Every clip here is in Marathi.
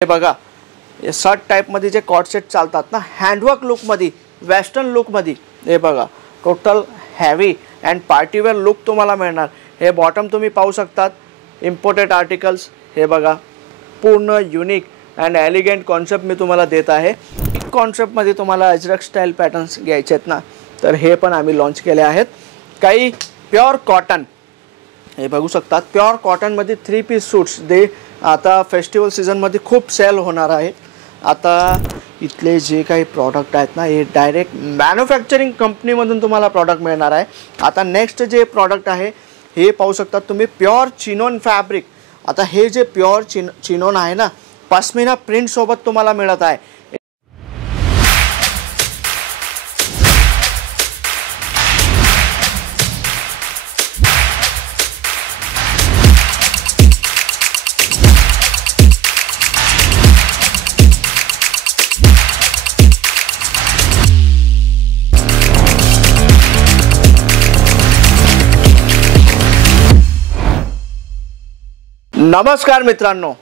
हे बघा शर्ट टाईपमध्ये जे कॉट सेट चालतात ना, हँडवर्क लुकमध्ये, वेस्टर्न लुकमध्ये. हे बघा total heavy and party wear look तुम्हाला मिळणार. हे बॉटम तुम्ही पाहू शकतात, इम्पोर्टेड आर्टिकल्स. हे बघा पूर्ण युनिक अँड एलिगंट कॉन्सेप्ट मी तुम्हाला देत आहे. कॉन्सेप्टमध्ये तुम्हाला अजरक स्टाईल पॅटर्न्स घ्यायचे आहेत ना, तर हे पण आम्ही लॉन्च केले आहेत. काही प्युअर कॉटन, हे बघू शकतात, प्युअर कॉटनमध्ये 3 पीस सूट्स दे आता फेस्टिवल सीझनमध्ये खूप सेल होणार आहे. आता इथले जे काही प्रॉडक्ट आहेत ना, हे डायरेक्ट मॅन्युफॅक्चरिंग कंपनीमधून तुम्हाला प्रॉडक्ट मिळणार आहे. आता नेक्स्ट जे प्रॉडक्ट आहे हे पाहू शकतात तुम्ही, प्युअर चिनोन फॅब्रिक. आता हे जे प्युअर चिनोन आहे ना, पश्मिना प्रिंटसोबत तुम्हाला मिळत आहे. नमस्कार मित्रांनो,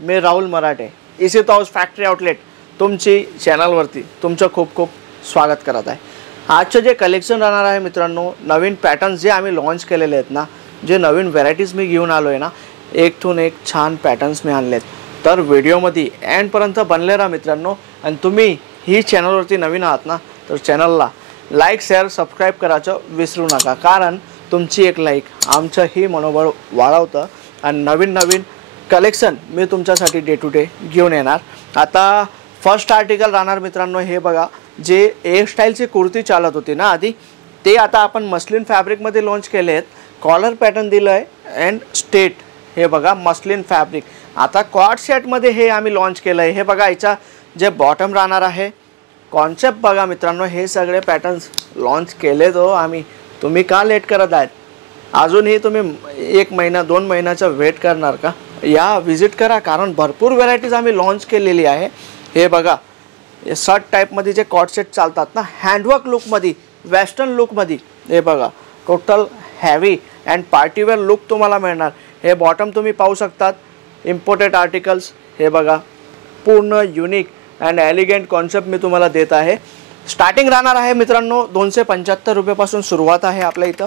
मी राहुल मराठे, इसित हाऊस फॅक्टरी आउटलेट तुमची चॅनलवरती तुमचं खूप खूप स्वागत करत आहे. आजचं जे कलेक्शन राहणार आहे मित्रांनो, नवीन पॅटर्न्स जे आम्ही लॉन्च केलेले आहेत ना, जे नवीन व्हरायटीज मी घेऊन आलो आहे ना, एकून एक छान पॅटर्न्स मी आणलेत. तर व्हिडिओमध्ये एंडपर्यंत बनले राहा मित्रांनो. आणि तुम्ही ही चॅनलवरती नवीन आहात ना, तर चॅनलला लाईक शेअर सबस्क्राईब करायचं विसरू नका, कारण तुमची एक लाईक आमचं ही मनोबळ वाढवतं आणि नवीन नवीन कलेक्शन मी तुमच्यासाठी डे टू डे घेऊन येणार. आता फर्स्ट आर्टिकल राहणार मित्रांनो, हे बघा, जे ए स्टाईलची कुर्ती चालत होती ना आधी, ते आता आपण मस्लिन फॅब्रिकमध्ये लॉन्च केले आहेत. कॉलर पॅटर्न दिलं आहे अँड स्टेट. हे बघा मस्लिन फॅब्रिक. आता कॉट सेटमध्ये हे आम्ही लॉन्च केलं आहे. हे बघा याचा जे बॉटम राहणार आहे, कॉन्सेप्ट बघा मित्रांनो, हे सगळे पॅटर्न्स लॉन्च केले तो आम्ही. तुम्ही का लेट करत आहेत? अजूनही तुम्ही 1 महिना 2 महिन्याचा वेट करणार का? या विजिट करा, कारण भरपूर व्हरायटीज आम्ही लॉन्च केलेली आहे. हे बघा शर्ट टाईपमध्ये जे कॉट सेट चालतात ना, हँडवर्क लुकमध्ये, वेस्टर्न लुकमध्ये. हे बघा total heavy and party wear look तुम्हाला मिळणार. हे बॉटम तुम्ही पाहू शकतात, इम्पोर्टेड आर्टिकल्स. हे बघा पूर्ण युनिक अँड एलिगंट कॉन्सेप्ट मी तुम्हाला देत आहे. स्टार्टिंग राहणार आहे मित्रांनो 275 रुपयापासून सुरुवात आहे आपल्या इथं.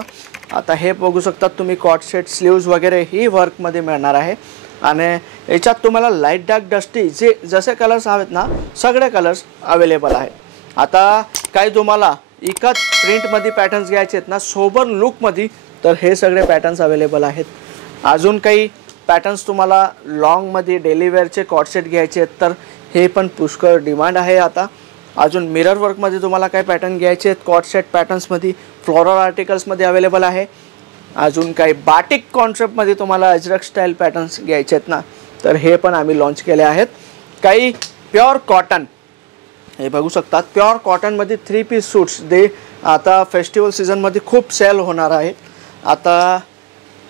आता हे बघू शकतात तुम्ही, कॉट सेट स्लीव्ज वगैरे ही वर्कमध्ये मिळणार आहे. आणि याच्यात तुम्हाला लाईट डार्क डस्टी जे जसे कलर्स हवेत ना, सगळे कलर्स अवेलेबल आहेत. आता काही तुम्हाला इकत प्रिंटमध्ये पॅटर्न्स घ्यायचे आहेत ना, सोबर लुकमध्ये, तर हे सगळे पॅटर्न्स अवेलेबल आहेत. अजून काही पॅटर्न्स तुम्हाला लॉंगमध्ये डेली वेअरचे कॉट सेट घ्यायचे आहेत, तर हे पण पुष्कळ डिमांड आहे आता. अजून मिरर वर्कमध्ये तुम्हाला काय पॅटर्न घ्यायचे आहेत, कॉट सेट पॅटर्न्समध्ये, फ्लोरल आर्टिकल्समध्ये अवेलेबल आहे. अजून काही बाटिक कॉन्सेप्टमध्ये तुम्हाला अजरक स्टाईल पॅटर्न्स घ्यायचे आहेत ना, तर हे पण आम्ही लॉन्च केले आहेत. काही प्युअर कॉटन, हे बघू शकतात, प्युअर कॉटनमध्ये 3 पीस सूट्स दे आता फेस्टिवल सीझनमध्ये खूप सेल होणार आहे. आता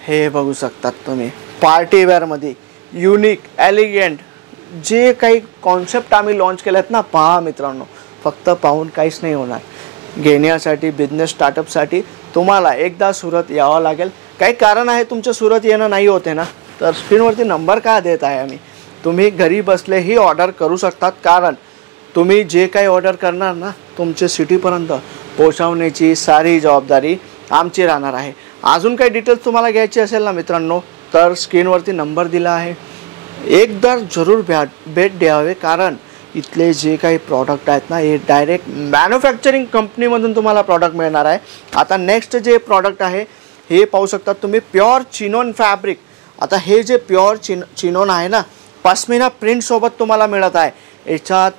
हे बघू शकतात तुम्ही, पार्टीवेअरमध्ये युनिक एलिगंट जे काही कॉन्सेप्ट आम्ही लॉन्च केले आहेत ना, पहा मित्रांनो, फक्त पाहून काहीच नाही होणार. घेण्यासाठी, बिझनेस स्टार्टअपसाठी तुम्हाला एकदा सुरत यावं लागेल. काही कारण आहे तुमचं सुरत येणं नाही होते ना, तर स्क्रीनवरती नंबर का देत आहे आम्ही, तुम्ही घरी बसलेही ऑर्डर करू शकतात. कारण तुम्ही जे काही ऑर्डर करणार ना, तुमच्या सिटीपर्यंत पोहोचवण्याची सारी जबाबदारी आमची राहणार आहे. अजून काही डिटेल्स तुम्हाला घ्यायचे असेल ना मित्रांनो, तर स्क्रीनवरती नंबर दिला आहे, एकदा जरूर भेट द्यावे, कारण इथले जे काही प्रॉडक्ट आहेत ना, हे डायरेक्ट मॅन्युफॅक्चरिंग कंपनीमधून तुम्हाला प्रॉडक्ट मिळणार आहे. आता नेक्स्ट जे प्रॉडक्ट आहे हे पाहू शकतात तुम्ही, प्युअर चिनोन फॅब्रिक. आता हे जे प्युअर चिनोन आहे ना, पश्मिना प्रिंटसोबत तुम्हाला मिळत आहे. याच्यात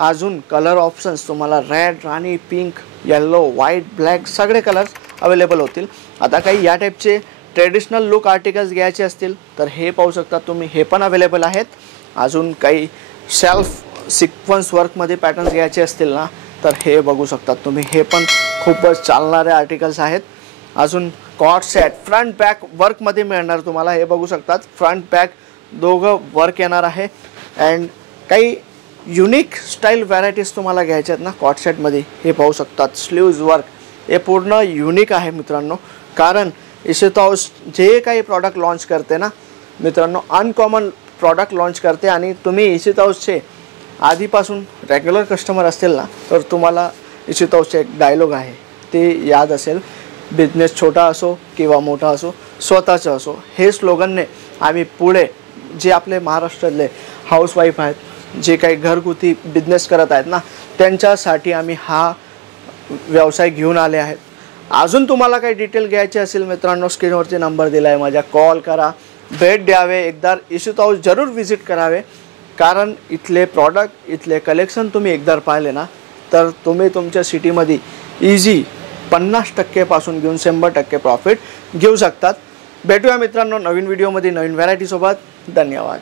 अजून कलर ऑप्शन्स तुम्हाला रेड, राणी, पिंक, येल्लो, व्हाईट, ब्लॅक सगळे कलर्स अवेलेबल होतील. आता काही या टाईपचे ट्रेडिशनल लुक आर्टिकल्स घ्यायचे असतील, तर हे पाहू शकता तुम्ही, हे पण अवेलेबल आहेत. अजून काही सेल्फ सिक्वन्स वर्कमध्ये पॅटर्न्स घ्यायचे असतील ना, तर हे बघू शकतात तुम्ही, हे पण खूपच चालणारे आर्टिकल्स आहेत. अजून कॉट सेट फ्रंट बॅक वर्कमध्ये मिळणार तुम्हाला. हे बघू शकतात, फ्रंट बॅक दोघं वर्क येणार आहे. अँड काही युनिक स्टाईल व्हरायटीज तुम्हाला घ्यायच्या आहेत ना कॉट सेटमध्ये, हे पाहू शकतात. स्लीव्ज वर्क हे पूर्ण युनिक आहे मित्रांनो, कारण इसित हाऊस जे काही प्रॉडक्ट लॉन्च करते ना मित्रांनो, अनकॉमन प्रॉडक्ट लॉन्च करते आणि तुम्ही इशित हाऊसचे आधीपासून रेग्युलर कस्टमर असतील ना, तर तुम्हाला इशित हाऊसचे एक डायलॉग आहे ते याद असेल, बिझनेस छोटा असो किंवा मोठा असो, स्वतःचं असो. हे स्लोगनने आम्ही पुढे जे आपले महाराष्ट्रातले हाऊसवाईफ आहेत, जे काही घरगुती बिझनेस करत आहेत ना, त्यांच्यासाठी आम्ही हा व्यवसाय घेऊन आले आहेत. अजून तुम्हाला काही डिटेल घ्यायची असेल मित्रांनो, स्क्रीनवरती नंबर दिला आहे माझ्या, कॉल करा, भेट द्यावे, एकदा इशित हाऊस जरूर व्हिजिट करावे. कारण इथले प्रॉडक्ट, इथले कलेक्शन तुम्ही एकदा पाहिले ना, तर तुम्ही तुमच्या सिटीमध्ये इझी 50% पासून घेऊन 100% प्रॉफिट घेऊ शकतात. भेटूया मित्रांनो नवीन व्हिडिओमध्ये नवीन व्हरायटीसोबत. धन्यवाद.